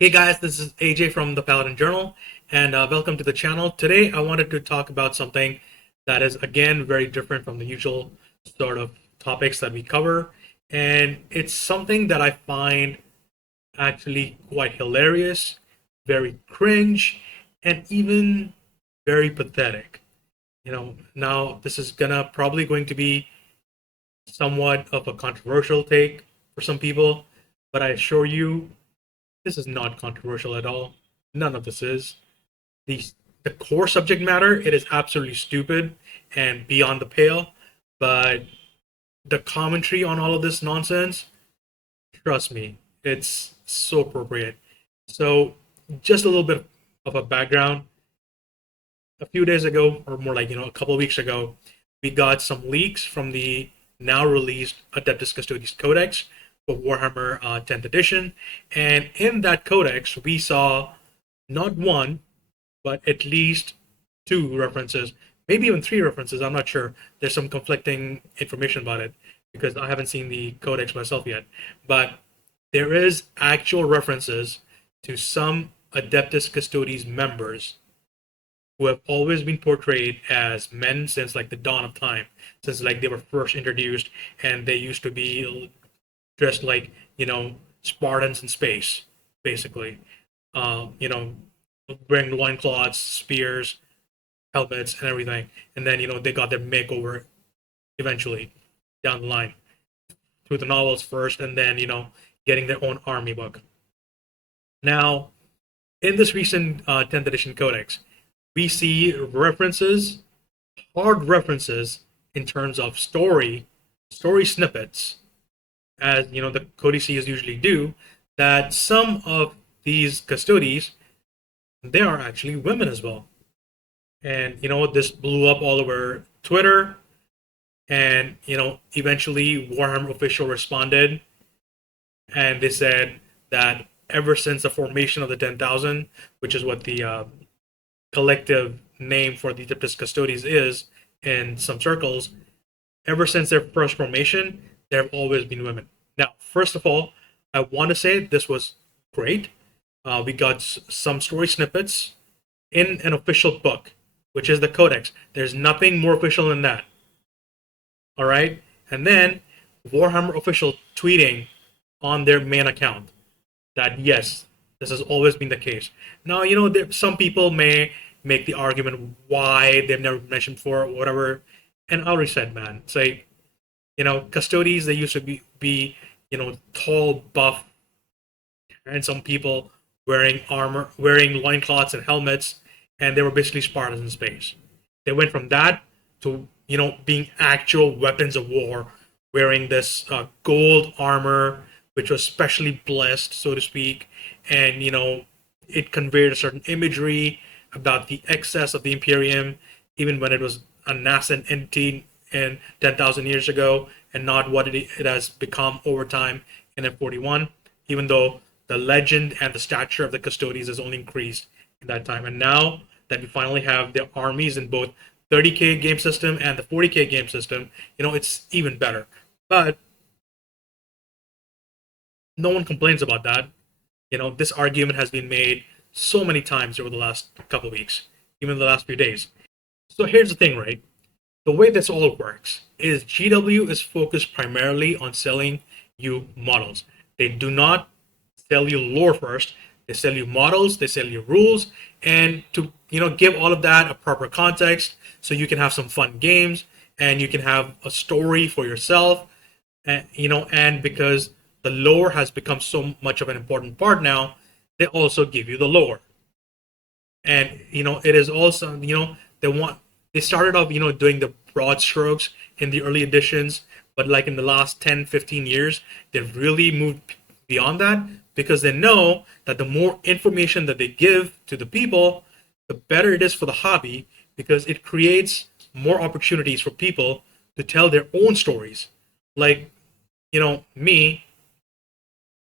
Hey guys, this is AJ from the Paladin Journal, and welcome to the channel. Today, I wanted to talk about something that is again very different from the usual sort of topics that we cover, and it's something that I find actually quite hilarious, very cringe, and even very pathetic. Now this is gonna probably going to be somewhat of a controversial take for some people, but I assure you this is not controversial at all. None of this is. The, the core subject matter, it is absolutely stupid and beyond the pale, but the commentary on all of this nonsense, trust me, it's so appropriate. So, just a little bit of a background. A few days ago, or more like, a couple of weeks ago, we got some leaks from the now released Adeptus Custodes Codex for Warhammer 10th edition. And in that codex, we saw not one, but at least two references, maybe even three references. I'm not sure. There's some conflicting information about it because I haven't seen the codex myself yet. But there is actual references to some Adeptus Custodes members who have always been portrayed as men since like the dawn of time, since like they were first introduced, and they used to be dressed like Spartans in space, basically. Wearing loincloths, spears, helmets, and everything. And then they got their makeover eventually down the line through the novels first, and then getting their own army book. Now, in this recent 10th edition codex, we see references, hard references in terms of story snippets, as the codices usually do, that some of these custodies, they are actually women as well. And this blew up all over Twitter, and eventually Warhammer official responded, and they said that ever since the formation of the 10,000, which is what the collective name for the Adeptus Custodes is in some circles, ever since their first formation, there have always been women. Now, first of all, I want to say this was great. We got some story snippets in an official book, which is the Codex. There's nothing more official than that. All right? And then Warhammer official tweeting on their main account that yes, this has always been the case. Now, some people may make the argument why they've never mentioned before or whatever. And I already said, man, it's like, Custodes, they used to be tall, buff, and some people wearing armor, wearing loincloths and helmets, and they were basically Spartans in space. They went from that to being actual weapons of war, wearing this gold armor, which was specially blessed, so to speak, and it conveyed a certain imagery about the excess of the Imperium, even when it was a nascent entity in 10,000 years ago, and not what it has become over time in F41, even though the legend and the stature of the Custodes has only increased in that time. And now that we finally have their armies in both 30K game system and the 40K game system, it's even better. But no one complains about that. This argument has been made so many times over the last couple of weeks, even the last few days. So here's the thing, right? The way this all works is GW is focused primarily on selling you models. They do not sell you lore first. They sell you models, they sell you rules, and to give all of that a proper context so you can have some fun games and you can have a story for yourself, and because the lore has become so much of an important part now, they also give you the lore. And it is also they started off doing the broad strokes in the early editions, but like in the last 10, 15 years they've really moved beyond that because they know that the more information that they give to the people, the better it is for the hobby, because it creates more opportunities for people to tell their own stories. Like, me,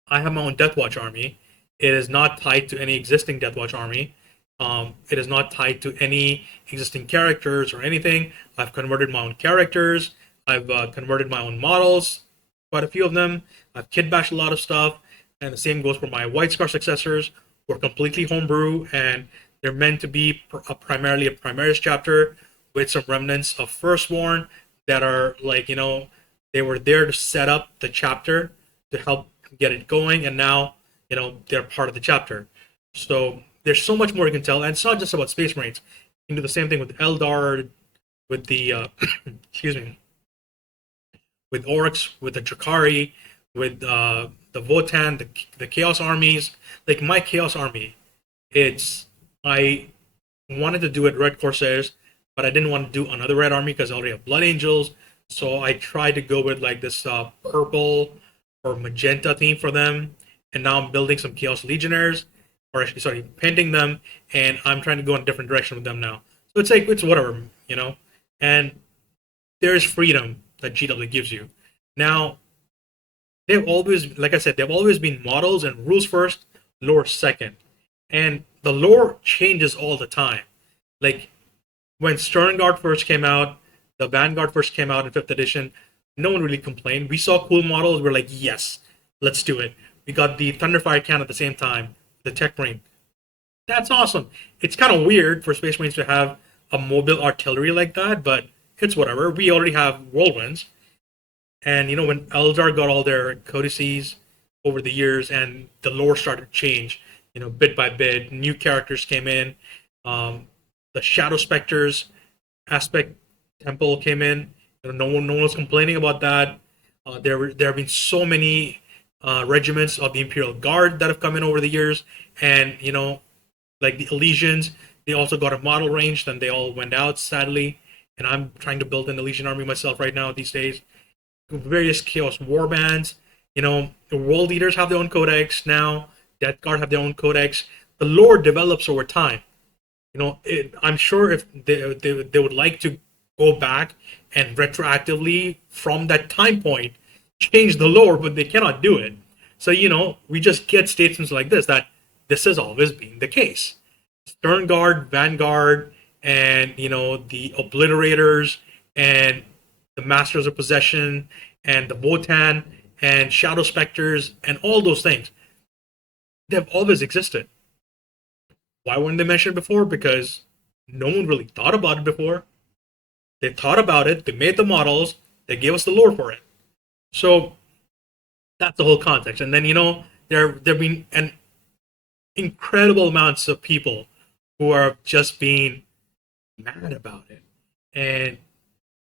I have my own Deathwatch army. It is not tied to any existing Deathwatch army. It is not tied to any existing characters or anything. I've converted my own characters. I've converted my own models, quite a few of them. I've kit bashed a lot of stuff. And the same goes for my White Scar successors, who are completely homebrew, and they're meant to be primarily a Primaris chapter with some remnants of Firstborn that are like, they were there to set up the chapter to help get it going, and now, they're part of the chapter. So there's so much more you can tell, and it's not just about Space Marines. You can do the same thing with Eldar, with the excuse me, with orcs, with the Drakari, with the Votan, the Chaos armies. Like my Chaos army, it's I wanted to do it Red Corsairs, but I didn't want to do another Red army because I already have Blood Angels. So I tried to go with like this purple or magenta theme for them, and now I'm building some Chaos Legionnaires, or actually, sorry, painting them, and I'm trying to go in a different direction with them now. So it's like it's whatever. And there's freedom that GW gives you. Now, they've always, like I said, they've always been models and rules first, lore second. And the lore changes all the time. Like, when Sterngard first came out, the Vanguard first came out in 5th edition, no one really complained. We saw cool models, we're like, yes, let's do it. We got the Thunderfire can at the same time, the Tech Marine. That's awesome. It's kind of weird for Space Marines to have a mobile artillery like that, but it's whatever. We already have Whirlwinds. And when Eldar got all their codices over the years and the lore started to change, bit by bit, new characters came in. The Shadow Specters aspect temple came in. No one was complaining about that. There have been so many regiments of the Imperial Guard that have come in over the years, and like the Elysians, they also got a model range. Then they all went out, sadly. And I'm trying to build an Elysian army myself right now these days. Various Chaos Warbands. The World Leaders have their own codex now. Death Guard have their own codex. The lore develops over time. I'm sure if they would like to go back and retroactively from that time point change the lore, but they cannot do it. So we just get statements like this that this has always been the case. Sternguard, Vanguard, and the Obliterators and the Masters of Possession and the Votan and Shadow Specters and all those things, they've always existed. Why weren't they mentioned before? Because no one really thought about it before. They thought about it, they made the models, they gave us the lore for it. So that's the whole context. And then there have been an incredible amounts of people who are just being mad about it. And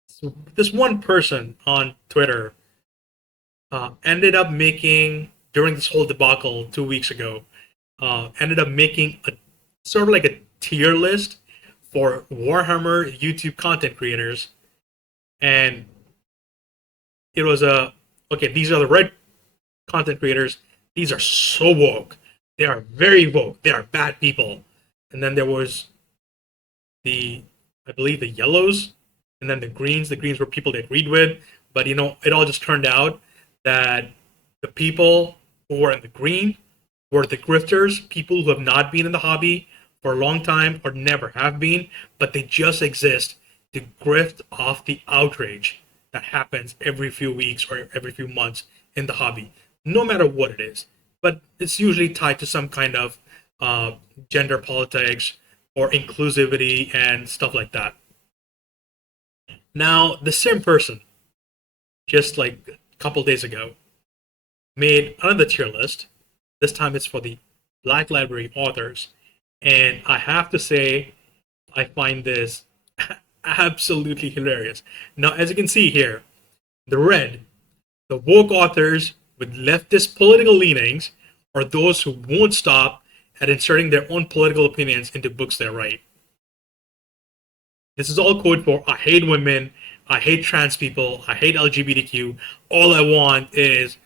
so this one person on Twitter ended up making, during this whole debacle 2 weeks ago, ended up making a sort of like a tier list for Warhammer YouTube content creators. And it was okay, these are the red content creators. These are so woke. They are very woke. They are bad people. And then there was I believe the yellows, and then the greens. The greens were people they agreed with. But it all just turned out that the people who were in the green were the grifters, people who have not been in the hobby for a long time or never have been, but they just exist to grift off the outrage that happens every few weeks or every few months in the hobby, no matter what it is. But it's usually tied to some kind of gender politics or inclusivity and stuff like that. Now, the same person, just like a couple days ago, made another tier list. This time it's for the Black Library authors. And I have to say, I find this absolutely hilarious. Now, as you can see here, the woke authors with leftist political leanings are those who won't stop at inserting their own political opinions into books they write. This is all code for I hate women, I hate trans people, I hate LGBTQ. All I want is,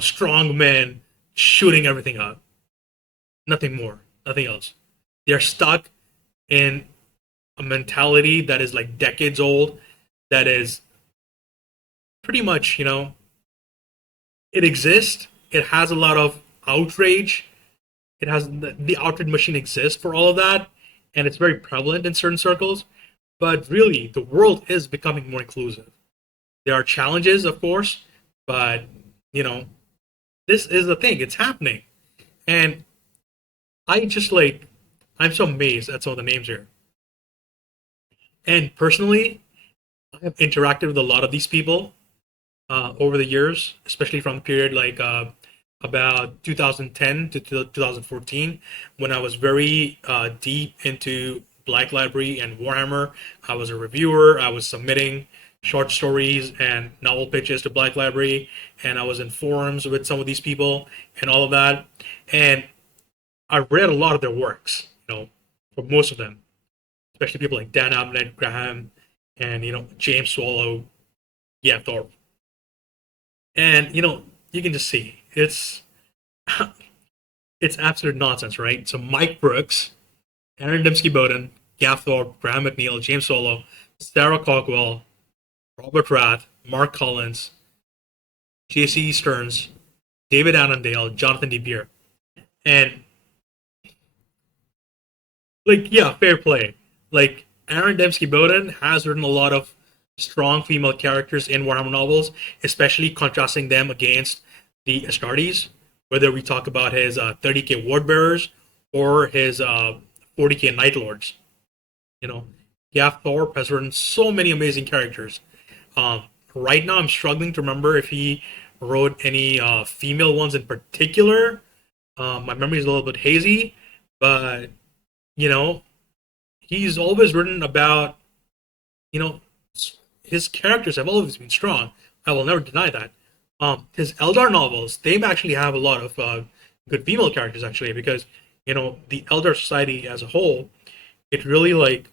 strong men shooting everything up. Nothing more, nothing else. They're stuck in a mentality that is like decades old, that is pretty much, it exists. It has a lot of outrage. It has the outrage machine exists for all of that, and it's very prevalent in certain circles. But really, the world is becoming more inclusive. There are challenges, of course, but This is the thing. It's happening, and I just like I'm so amazed at some of the names here. And personally, I have interacted with a lot of these people over the years, especially from the period like about 2010 to 2014, when I was very deep into Black Library and Warhammer. I was a reviewer. I was submitting short stories and novel pitches to Black Library, and I was in forums with some of these people and all of that. And I read a lot of their works, for most of them, especially people like Dan Abnett, Graham, and James Swallow, yeah, Thorpe. And you can just see it's absolute nonsense, right? So Mike Brooks, Aaron Dembski Bowden, Gav Thorpe, Graham McNeil, James Solo, Sarah Cockwell, Robert Rath, Mark Collins, J.C. Stearns, David Annandale, Jonathan DeBeer. And like, yeah, fair play. Like Aaron Dembski Bowden has written a lot of strong female characters in Warhammer novels, especially contrasting them against the Astartes. Whether we talk about his 30k Ward Bearers or his 40k Night Lords, Gav Thorpe has written so many amazing characters. Right now, I'm struggling to remember if he wrote any female ones in particular. My memory is a little bit hazy, but you know, he's always written about, you know, his characters have always been strong. I will never deny that. His Eldar novels, they actually have a lot of good female characters actually, because the Eldar society as a whole, it really like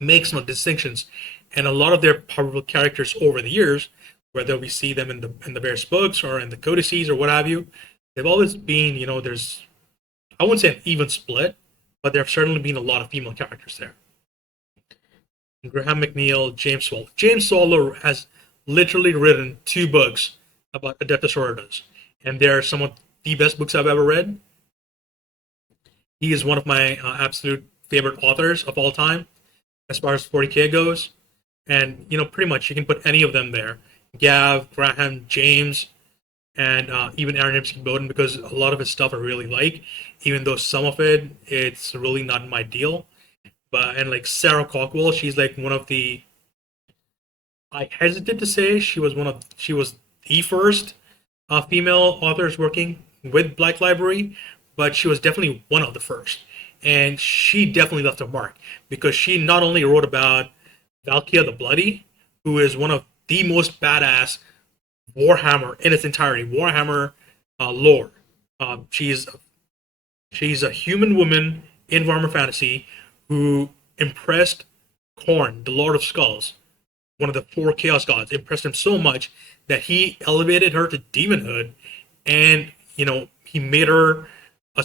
makes no distinctions, and a lot of their powerful characters over the years, whether we see them in the various books or in the codices or what have you, they've always been, there's, I wouldn't say an even split, but there have certainly been a lot of female characters there. Graham McNeil, James Swallow. James Swallow has literally written 2 books about Adeptus Sororitas, and they're some of the best books I've ever read. He is one of my absolute favorite authors of all time, as far as 40k goes. And pretty much you can put any of them there. Gav, Graham, James, and even Aaron Ipsky Bowden, because a lot of his stuff I really like, even though some of it's really not my deal. But and like Sarah Cockwell, she's like one of the, I hesitate to say she was the first female authors working with Black Library, but she was definitely one of the first, and she definitely left a mark because she not only wrote about Valkia the Bloody, who is one of the most badass Warhammer in its entirety, Warhammer lore. She's a human woman in Warhammer Fantasy who impressed Khorne, the Lord of Skulls, one of the 4 Chaos Gods, impressed him so much that he elevated her to demonhood, and he made her a,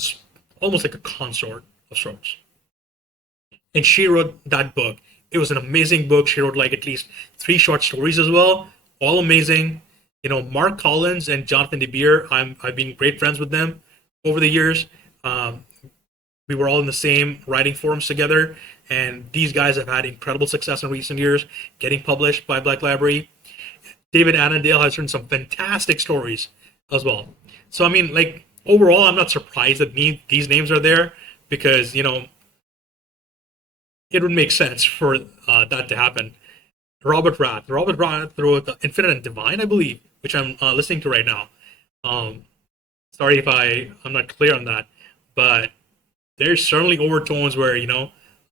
almost like a consort of sorts. And she wrote that book. It was an amazing book. She wrote like at least 3 short stories as well, all amazing. Mark Collins and Jonathan DeBeer, I've been great friends with them over the years. We were all in the same writing forums together, and these guys have had incredible success in recent years, getting published by Black Library. David Annandale has written some fantastic stories as well. So I mean, like overall, I'm not surprised that these names are there because it would make sense for that to happen. Robert Rath wrote Infinite and Divine, I believe, which I'm listening to right now. Um, Sorry if I'm not clear on that, but there's certainly overtones where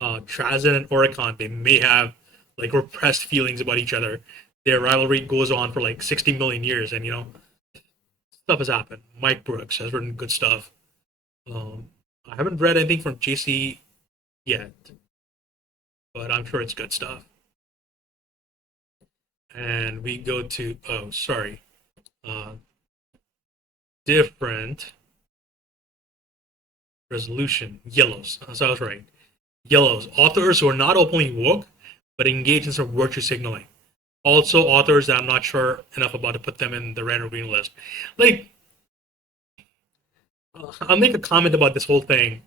Trazyn and Oricon, they may have like repressed feelings about each other. Their rivalry goes on for like 60 million years, and stuff has happened. Mike Brooks has written good stuff. I haven't read anything from JC yet, but I'm sure it's good stuff. And we go to, oh sorry, uh, different resolution, yellows. So I was right. Yellows, authors who are not openly woke but engage in some virtue signaling. Also, authors that I'm not sure enough about to put them in the red or green list. Like, I'll make a comment about this whole thing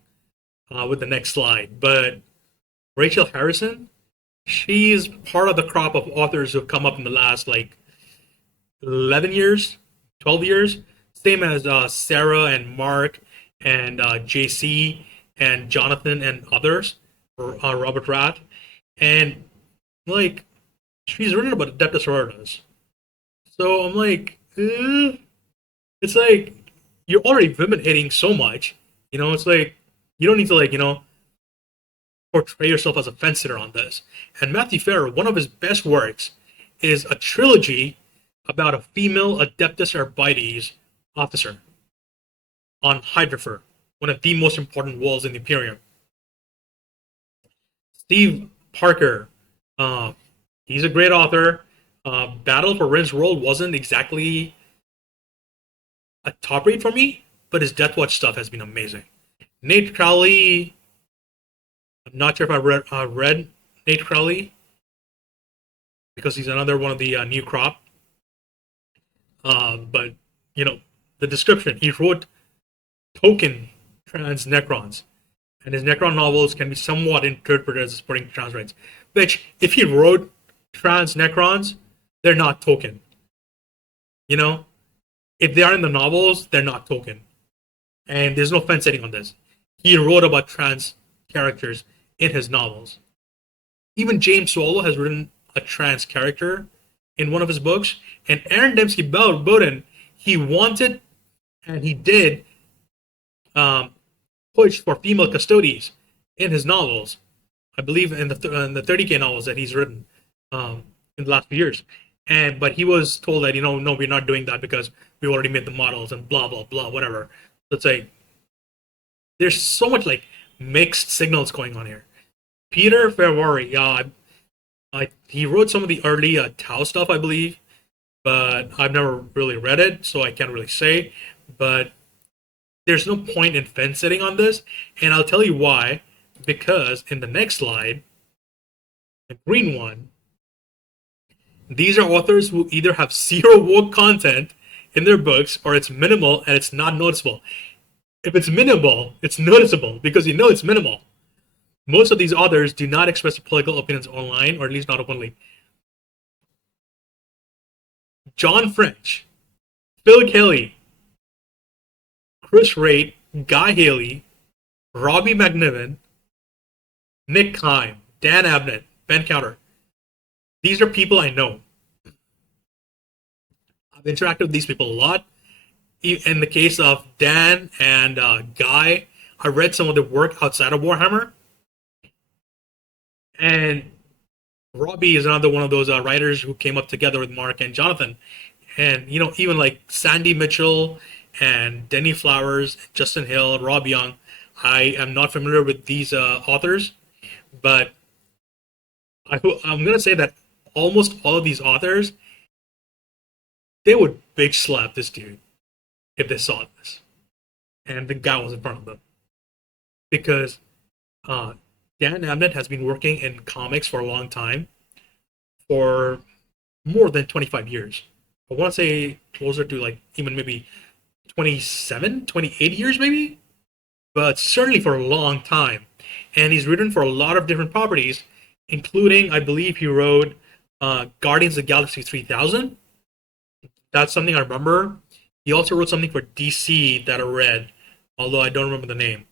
with the next slide. But Rachel Harrison, she's part of the crop of authors who have come up in the last like 11 years, 12 years, same as Sarah and Mark and JC and Jonathan and others, or Robert Rath. And like, she's written about Adeptus Sororitas. So I'm like, it's like you're already women hating so much. It's like you don't need to portray yourself as a fence sitter on this. And Matthew Farrer, one of his best works, is a trilogy about a female Adeptus Arbites officer on Hydrafer, one of the most important walls in the Imperium. Steve Parker, uh, he's a great author. Battle for Rin's World wasn't exactly a top rate for me, but his Deathwatch stuff has been amazing. Nate Crowley, I'm not sure if I read Nate Crowley because he's another one of the new crop. But the description, he wrote token trans Necrons, and his Necron novels can be somewhat interpreted as supporting trans rights. Which, if he wrote trans Necrons, they're not token. You know, if they are in the novels, they're not token. And there's no fence setting on this. He wrote about trans characters in his novels. Even James Swallow has written a trans character in one of his books. And Aaron Dembski Bowden, he wanted and he did push for female custodies in his novels. I believe in the 30K novels that he's written in the last few years. But he was told that no, we're not doing that because we already made the models and blah blah blah whatever. So it's like there's so much like mixed signals going on here. Peter Ferrari, yeah, he wrote some of the early Tau stuff, I believe, but I've never really read it, so I can't really say. But there's no point in fence sitting on this, and I'll tell you why. Because in the next slide, the green one, these are authors who either have zero woke content in their books or it's minimal and it's not noticeable. If it's minimal, it's noticeable because it's minimal. Most of these authors do not express their political opinions online, or at least not openly. John French, Phil Kelly, Chris Wright, Guy Haley, Robbie McNiven, Nick Kime, Dan Abnett, Ben Counter. These are people I know. I've interacted with these people a lot. In the case of Dan and Guy, I read some of their work outside of Warhammer. And Robbie is another one of those writers who came up together with Mark and Jonathan. And, even like Sandy Mitchell and Denny Flowers, Justin Hill, Rob Young. I am not familiar with these authors, but I'm going to say that almost all of these authors, they would big slap this dude if they saw this. And the guy was in front of them. Because Dan Abnett has been working in comics for a long time, for more than 25 years. I want to say closer to like even maybe 27, 28 years maybe, but certainly for a long time. And he's written for a lot of different properties, including, I believe he wrote Guardians of the Galaxy 3000. That's something I remember. He also wrote something for DC that I read, although I don't remember the name.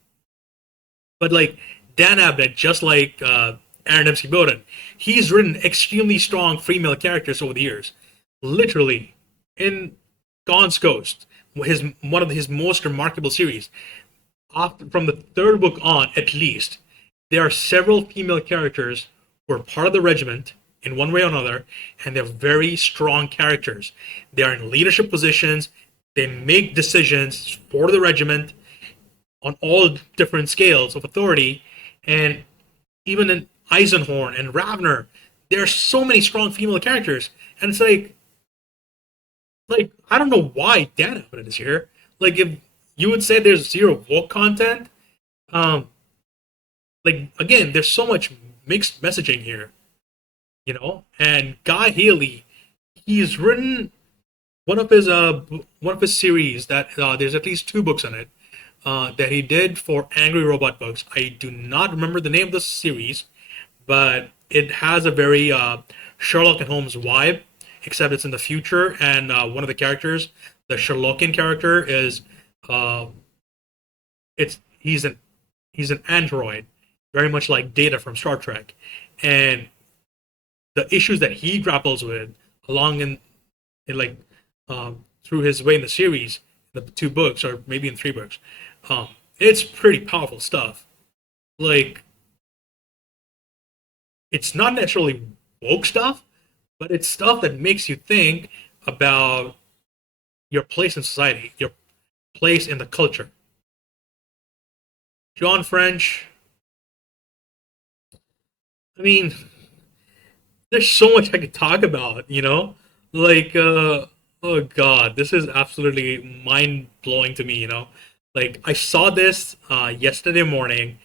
But like Dan Abnett, just like Aaron Dembski Bowden, he's written extremely strong female characters over the years. Literally, in Gaunt's Ghost, one of his most remarkable series, from the third book on at least, there are several female characters who are part of the regiment in one way or another, and they're very strong characters. They are in leadership positions. They make decisions for the regiment on all different scales of authority. And even in Eisenhorn and Ravner, there are so many strong female characters. And it's like I don't know why Dan Abnett is here. Like, if you would say there's zero woke content, again, there's so much mixed messaging here, And Guy Haley, he's written one of his series that there's at least 2 books in it that he did for Angry Robot Books. I do not remember the name of the series, but it has a very Sherlock and Holmes vibe, except it's in the future, and one of the characters The Sherlockian character is uh, it's he's an android, very much like Data from Star Trek, and the issues that he grapples with along in like through his way in the series, the two books or maybe in three books, um, it's pretty powerful stuff. Like it's not necessarily woke stuff, but it's stuff that makes you think about your place in society, your place in the culture. John French, I mean, there's so much I could talk about, Like, oh God, this is absolutely mind blowing to me, Like, I saw this yesterday morning,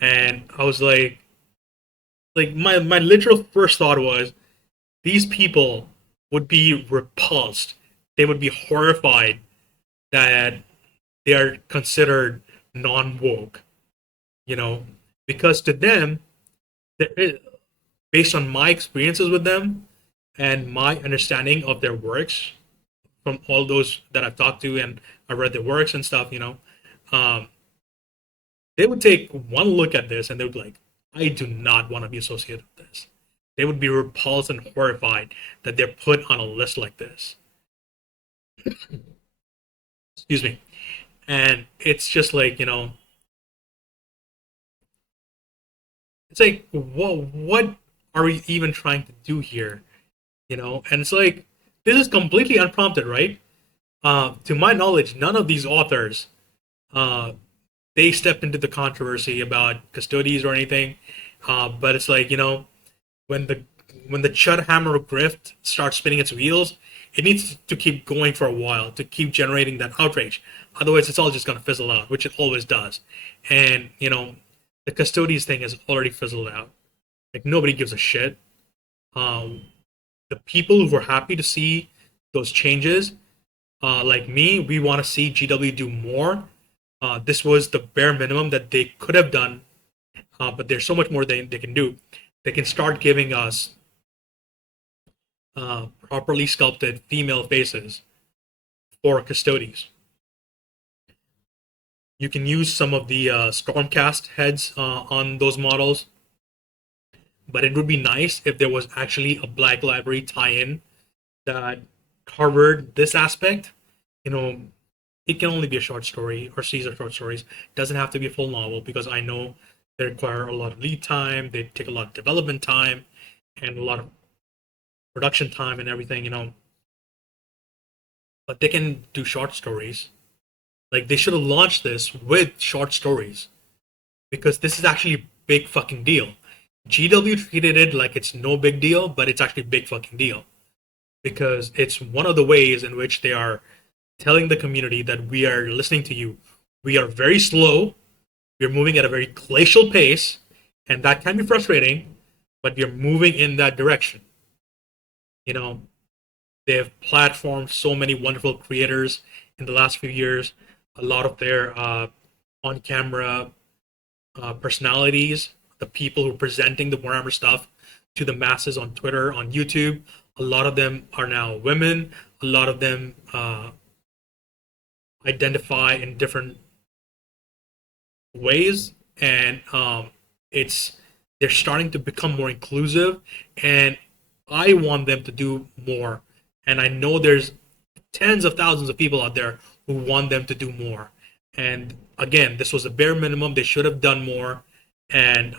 and I was like, my literal first thought was, these people would be repulsed. They would be horrified that they are considered non woke, you know, because to them, based on my experiences with them and my understanding of their works from all those that I've talked to and I read their works and stuff, um, they would take one look at this and they would be like, I do not want to be associated with this. They would be repulsed and horrified that they're put on a list like this. Excuse me. And it's just like, it's like, what are we even trying to do here? And it's like, this is completely unprompted, right? To my knowledge, none of these authors uh, they stepped into the controversy about custodies or anything. But it's like, when the when the Chud Hammer grift starts spinning its wheels, it needs to keep going for a while to keep generating that outrage. Otherwise, it's all just gonna fizzle out, which it always does. And the custodies thing has already fizzled out. Like nobody gives a shit. Um, the people who were happy to see those changes, like me, we want to see GW do more. This was the bare minimum that they could have done, but there's so much more they can do. They can start giving us properly sculpted female faces for custodies. You can use some of the Stormcast heads on those models, but it would be nice if there was actually a Black Library tie-in that covered this aspect. You know, it can only be a short story or series of short stories. It doesn't have to be a full novel because I know they require a lot of lead time. They take a lot of development time and a lot of production time and everything. But they can do short stories. Like they should have launched this with short stories because this is actually a big fucking deal. GW treated it like it's no big deal, but it's actually a big fucking deal because it's one of the ways in which they are telling the community that we are listening to you. We are very slow. We're moving at a very glacial pace, and that can be frustrating, but we're moving in that direction. You know, they have platformed so many wonderful creators in the last few years. A lot of their on-camera personalities, the people who are presenting the Warhammer stuff to the masses on Twitter, on YouTube. A lot of them are now women. A lot of them identify in different ways, and it's they're starting to become more inclusive. And I want them to do more. And I know there's tens of thousands of people out there who want them to do more. And again, this was a bare minimum. They should have done more. And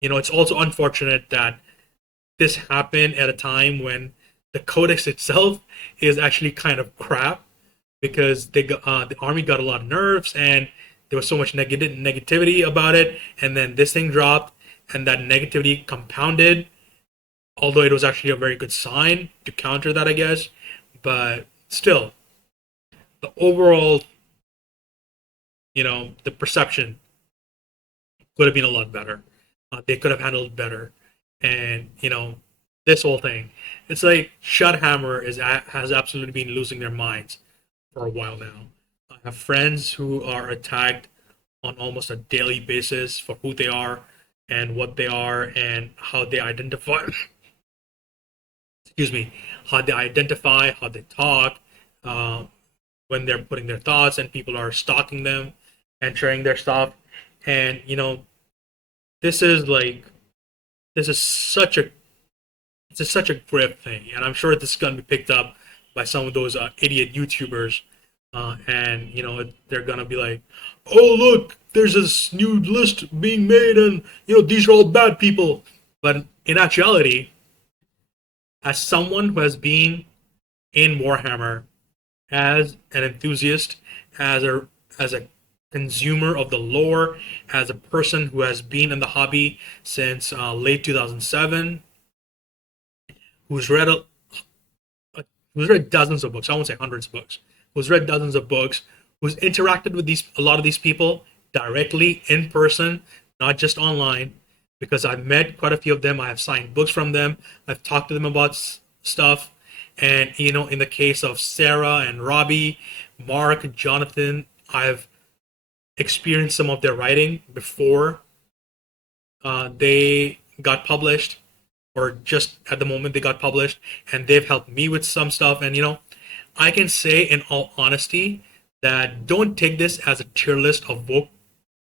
it's also unfortunate that this happened at a time when the codex itself is actually kind of crap because the army got a lot of nerfs and there was so much negativity about it, and then this thing dropped, and that negativity compounded. Although it was actually a very good sign to counter that, I guess, but still, the overall, the perception could have been a lot better. They could have handled it better, and this whole thing, it's like Shudhammer has absolutely been losing their minds for a while now. I have friends who are attacked on almost a daily basis for who they are and what they are and how they identify. Excuse me, how they identify, how they talk. when they're putting their thoughts and people are stalking them and sharing their stuff. And this is like this is such a it's just such a grip thing, and I'm sure this is going to be picked up by some of those idiot YouTubers, and they're gonna be like, "Oh look, there's this new list being made, and these are all bad people." But in actuality, as someone who has been in Warhammer, as an enthusiast, as a consumer of the lore, as a person who has been in the hobby since late 2007, who's read who's read dozens of books. I won't say hundreds of books. Who's read dozens of books. Who's interacted with a lot of these people directly in person, not just online. Because I've met quite a few of them. I have signed books from them. I've talked to them about stuff. And in the case of Sarah and Robbie, Mark, Jonathan, I've experienced some of their writing before they got published, or just at the moment they got published, and they've helped me with some stuff. And I can say in all honesty that don't take this as a tier list of book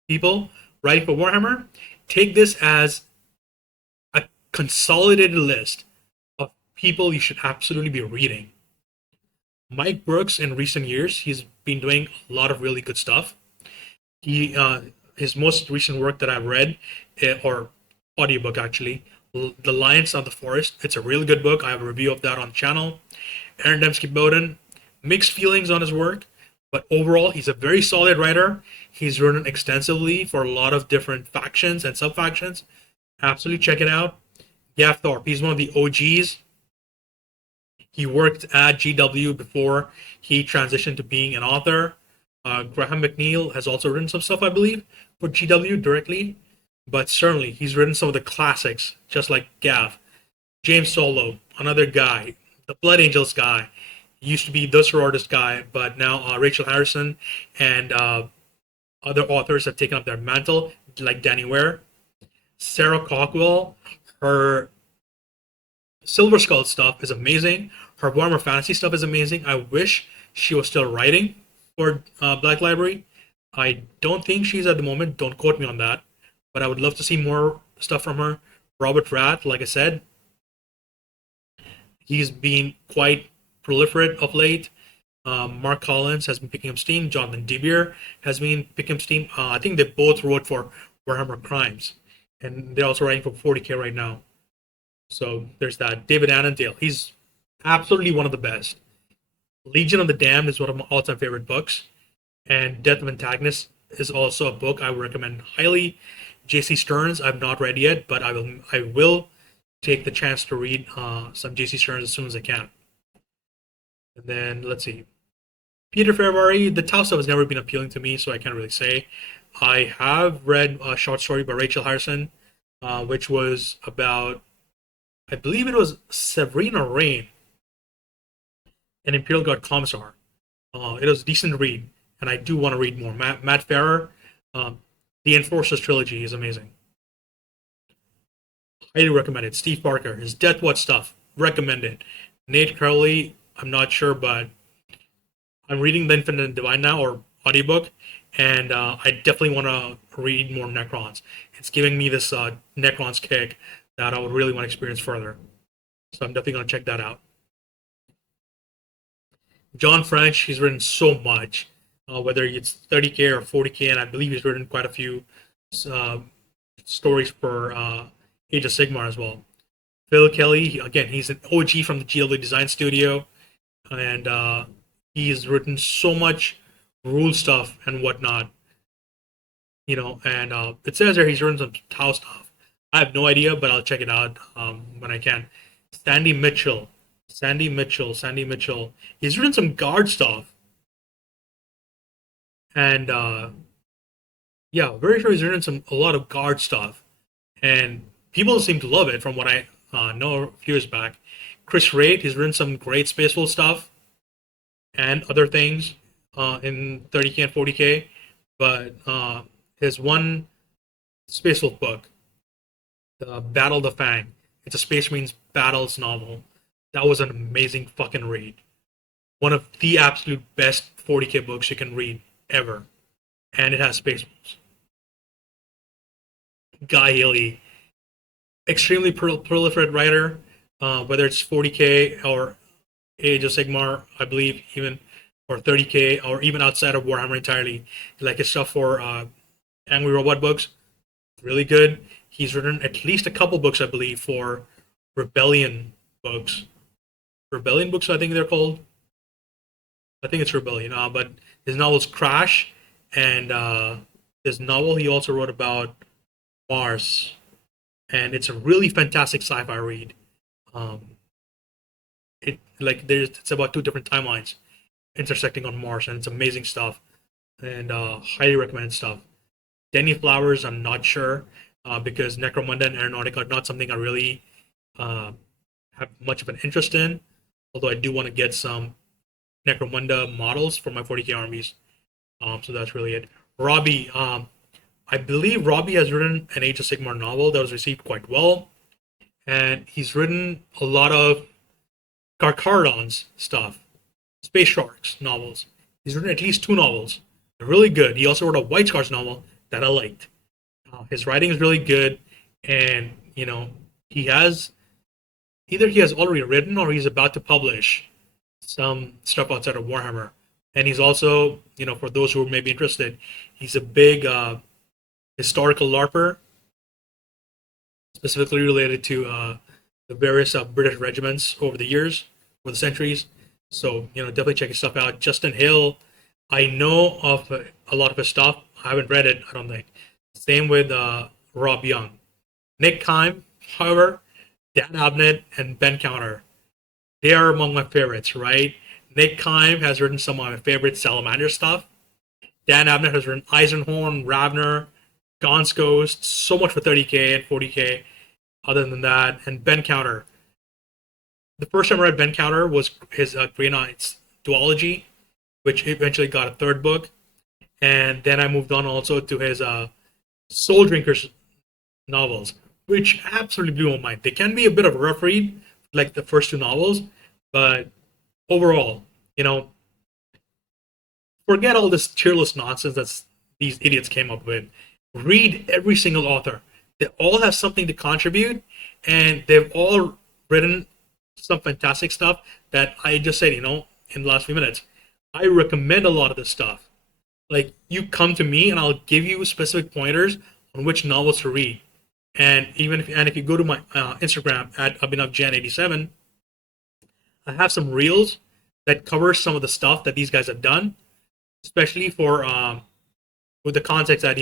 people writing for Warhammer. Take this as a consolidated list of people you should absolutely be reading. Mike Brooks, in recent years, he's been doing a lot of really good stuff. His most recent work that I've read, or audiobook actually, The Lions of the Forest. It's a really good book. I have a review of that on the channel. Aaron Dembski-Bowden, mixed feelings on his work, but overall, he's a very solid writer. He's written extensively for a lot of different factions and sub-factions. Absolutely check it out. Gav Thorpe, he's one of the OGs. He worked at GW before he transitioned to being an author. Graham McNeil has also written some stuff, I believe, for GW directly. But certainly, he's written some of the classics, just like Gav. James Solo, another guy. The Blood Angels guy. Used to be the sororist guy, but now Rachel Harrison and other authors have taken up their mantle, like Danny Ware. Sarah Cockwell, her Silver Skull stuff is amazing. Her Warhammer Fantasy stuff is amazing. I wish she was still writing for Black Library. I don't think she's at the moment. Don't quote me on that. But I would love to see more stuff from her. Robert Rath, like I said, he's been quite proliferate of late. Mark Collins has been picking up steam. Jonathan DeBeer has been picking up steam. I think they both wrote for Warhammer Crimes. And they're also writing for 40K right now. So there's that. David Annandale, he's absolutely one of the best. Legion of the Damned is one of my all-time favorite books. And Death of Antagonists is also a book I would recommend highly. J.C. Stearns, I've not read yet, but I will take the chance to read some J.C. Stearns as soon as I can. And then, let's see. Peter Ferrari, the Tau stuff has never been appealing to me, so I can't really say. I have read a short story by Rachel Harrison, which was about, I believe it was Severina Rain, an Imperial Guard Commissar. It was a decent read, and I do want to read more. Matt Farrer, the Enforcers trilogy is amazing. Highly recommended. Steve Parker, his Death Watch stuff, recommended. Nate Crowley, I'm not sure, but I'm reading The Infinite and Divine now, or audiobook, and I definitely want to read more Necrons. It's giving me this Necrons kick that I would really want to experience further. So I'm definitely going to check that out. John French, he's written so much, whether it's 30K or 40K, and I believe he's written quite a few stories for Age of Sigmar as well. Phil Kelly, again, he's an OG from the GW Design Studio, and he's written so much rule stuff and whatnot. And it says there he's written some Tau stuff. I have no idea, but I'll check it out when I can. Sandy Mitchell. He's written some guard stuff. And yeah, very sure he's written a lot of guard stuff. And people seem to love it from what I know a few years back. Chris Raid, he's written some great Spaceful stuff and other things in 30K and 40K. But his one Spaceful book, The Battle of the Fang, it's a Space Marines battles novel. That was an amazing fucking read. One of the absolute best 40K books you can read ever, and it has space wolves. Guy Haley, extremely prolific writer, whether it's 40K or Age of Sigmar, I believe, even, or 30K, or even outside of Warhammer entirely. Like his stuff for Angry Robot books, really good. He's written at least a couple books, I believe, for Rebellion books. Rebellion books, I think they're called. I think it's Rebellion. But his novels Crash, and his novel he also wrote about Mars, and it's a really fantastic sci-fi read. Um, it's about two different timelines intersecting on Mars, and it's amazing stuff, and highly recommended stuff. Denny Flowers, I'm not sure, because Necromunda and Aeronautica are not something I really uh, have much of an interest in. Although I do want to get some Necromunda models for my 40K armies. So that's really it. Robbie, I believe Robbie has written an Age of Sigmar novel that was received quite well, and he's written a lot of Carcharodon's stuff, Space Sharks novels. He's written at least two novels. They're really good. He also wrote a White Scars novel that I liked. His writing is really good, and he has already written or he's about to publish some stuff outside of Warhammer. And he's also, for those who may be interested, he's a big historical LARPer, specifically related to the various British regiments over the years, over the centuries. So, definitely check his stuff out. Justin Hill, I know of a lot of his stuff. I haven't read it, I don't think. Same with Rob Young. Nick Kime, however, Dan Abnett, and Ben Counter, they are among my favorites, right? Nick Kime has written some of my favorite Salamander stuff. Dan Abnett has written Eisenhorn, Ravner, Gaunt's Ghost, so much for 30K and 40K. Other than that, and Ben Counter. The first time I read Ben Counter was his Grey Knights duology, which eventually got a third book. And then I moved on also to his Soul Drinkers novels, which absolutely blew my mind. They can be a bit of a rough read, like the first two novels, but overall, forget all this cheerless nonsense that these idiots came up with. Read every single author. They all have something to contribute, and they've all written some fantastic stuff that I just said, in the last few minutes. I recommend a lot of this stuff. Like, you come to me and I'll give you specific pointers on which novels to read. And if you go to my Instagram at AbhinavJan87, I have some reels that cover some of the stuff that these guys have done, especially for with the context that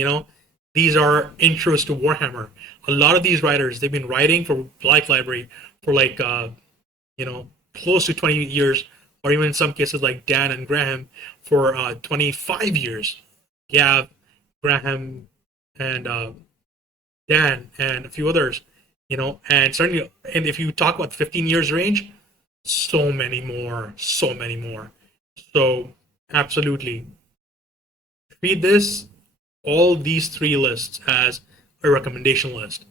these are intros to Warhammer. A lot of these writers, they've been writing for Black Library for like close to 20 years, or even in some cases like Dan and Graham for 25 years. Gav, Graham, and Dan, and a few others, and certainly, and if you talk about 15 years range, so many more. So, absolutely. Treat all these three lists as a recommendation list.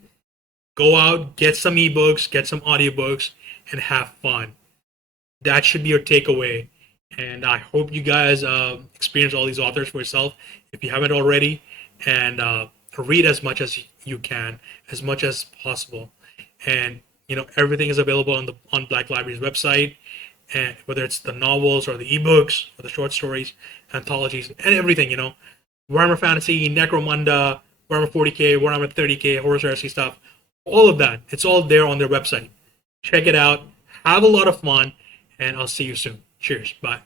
Go out, get some ebooks, get some audiobooks, and have fun. That should be your takeaway. And I hope you guys experience all these authors for yourself if you haven't already, and read as much as you can, as much as possible. And everything is available on Black Library's website, and whether it's the novels or the ebooks or the short stories, anthologies, and everything. Warhammer Fantasy, Necromunda, Warhammer 40K, Warhammer 30K, Horus Heresy stuff, all of that. It's all there on their website. Check it out. Have a lot of fun, and I'll see you soon. Cheers. Bye.